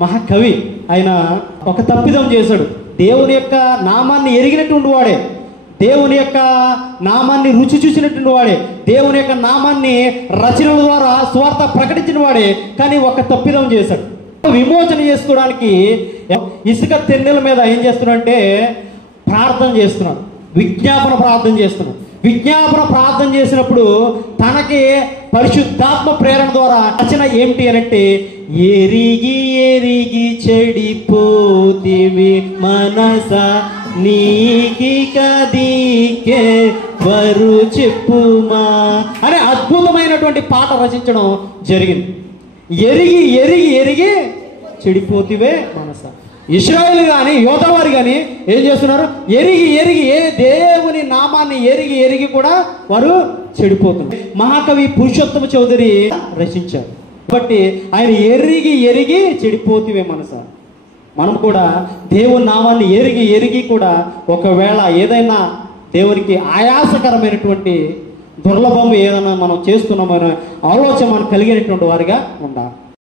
మహాకవి ఆయన ఒక తప్పిదం చేశాడు. దేవుని యొక్క నామాన్ని ఎరిగినటువంటి వాడే, దేవుని యొక్క నామాన్ని రుచి చూసినటువంటి వాడే, దేవుని యొక్క నామాన్ని రచనల ద్వారా స్వార్థ ప్రకటించిన వాడే, కానీ ఒక తప్పిదం చేశాడు. విమోచన చేసుకోవడానికి ఇసుక తెన్నెల మీద ఏం చేస్తున్నాడంటే ప్రార్థన చేస్తున్నాడు, విజ్ఞాపన ప్రార్థన చేస్తున్నాడు. విజ్ఞాపన ప్రార్థన చేసినప్పుడు తనకి పరిశుద్ధాత్మ ప్రేరణ ద్వారా రచన ఏమిటి అనంటే, ఎరిగి ఎరిగి చెడిపోతివి మనస నీకి కదీకే వరు చెప్పుమా అనే అద్భుతమైనటువంటి పాట రచించడం జరిగింది. ఎరిగి ఎరిగి ఎరిగి చెడిపోతివే మనస. ఇశ్రాయేలు కానీ యోధవారు కానీ ఏం చేస్తున్నారు? ఎరిగి ఎరిగి దేవుని నామాన్ని ఎరిగి ఎరిగి కూడా వారు చెడిపోతున్నారు. మహాకవి పురుషోత్తమ చౌదరి రచించారు కాబట్టి ఆయన ఎరిగి ఎరిగి చెడిపోతివే మనస. మనం కూడా దేవుని నామాన్ని ఎరిగి ఎరిగి కూడా ఒకవేళ ఏదైనా దేవునికి ఆయాసకరమైనటువంటి దుర్లభం ఏదైనా మనం చేస్తున్నామనే ఆలోచన మనకు కలిగినటువంటి వారిగా ఉండాలి.